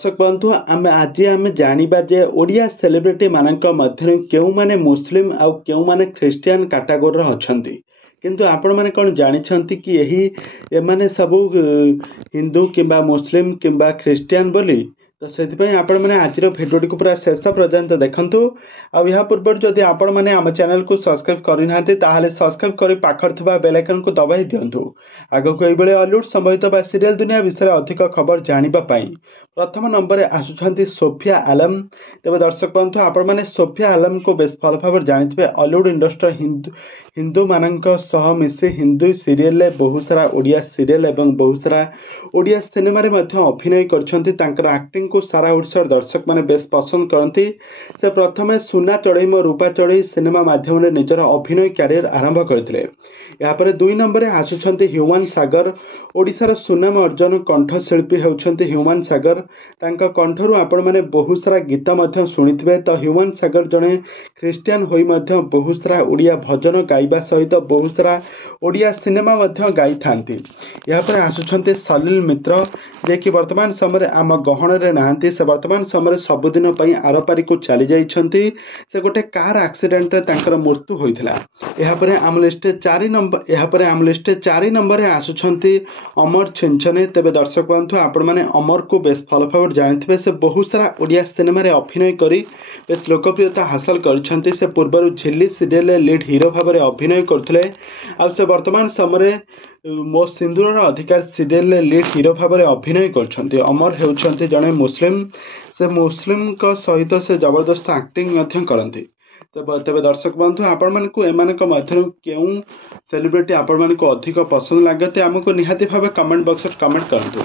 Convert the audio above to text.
दर्शक बंधु आम जानिबा जे ओडिया सेलिब्रिटी मानक मध्यरु केउमाने मुस्लिम आउ केउमाने ख्रिस्टियन कैटेगोरी अछंती किंतु आपण माने कोन जानिछंती कि एही एमाने सबु हिंदू किंबा मुस्लिम किंबा ख्रिस्टियन बोली तो से आपण मैंने आज भिडियोटी को पूरा शेष पर्यंत देखंतु आ या पूर्व जदि आपण मैंने आम चैनल को सब्सक्राइब करना ताहले सब्सक्राइब कर पाखर थिबा बेल आइकन को दबाई दियंतु आगको एई बेले हॉलीवुड संबंधित बा सीरियल दुनिया विषय अधिक खबर जानिबा पई प्रथम नंबर आसुछंती सोफिया आलम। तेज दर्शक बंधु आपण मैंने सोफिया आलम को बेस भल भाव जानिथिबे हॉलीवुड इंडस्ट्री हिंदू मानक सह मिसी हिंदू सीरियल बहुत सारा ओडिया सीरियल एवं बहुत सारा ओडिया सिनेमा रे मध्य अभिनय करछंती तांकर एक्टिंग को सारा ओडिशार दर्शक माने बेस पसंद करती। से प्रथमे सुना चढ़ई मो रूपा चढ़ई सिनेमा माध्यम निजर अभिनय क्यारियर आरंभ करथिले। यापर 2 नंबर आसुछंती ह्यूमान सागर। ओडिशार सुनाम अर्जन कंठशिल्पी होउछंती ह्यूमान सागर। तांका कंठरू आपण माने बहुत सारा गीत मध्य सुनिथिबे। तो ह्यूमान सागर जने ख्रिस्टियन होई मध्य बहुत सारा ओडिया भजन गाइबा सहित बहुत सारा ओडिया सिनेमा मध्य गाई थांती। यापर आसुछंती सलील मित्र जे कि वर्तमान समय आम गहन रे नांती। से वर्तमान समय सबुदिन पई आरपारी को चली जाइछंती। से गोटे कार एक्सीडेंट रे तांकर मृत्यु होइथिला। यापर आम लिस्ट 4 नंबर आसुछंती अमर छिंछने। तेबे दर्शक बंधु आपण माने अमर को बेस भल भाव जानिथिबे। से बहुत सारा ओडिया सिनेमा रे अभिनय करी बेस लोकप्रियता हासिल करछंती। से पूर्व झिल्ली सीरियल लीड हीरो भाव में अभिनय करथिले। आ से वर्तमान समय मो सिंदूर अधिकार सीरियल लीड हीरो भाव में अभिनय करछंती। अमर हेउछंती जने मुस्लिम। से मुस्लिम का सहित से जबरदस्त एक्टिंग मध्य करंती। तेबे दर्शक बंधु आपण मानकु एमानक मध्यरु केउ सेलिब्रिटी आपण मानकु अधिक पसंद लागते आमको निहाती भाव कमेंट बॉक्स में कमेंट करंतु।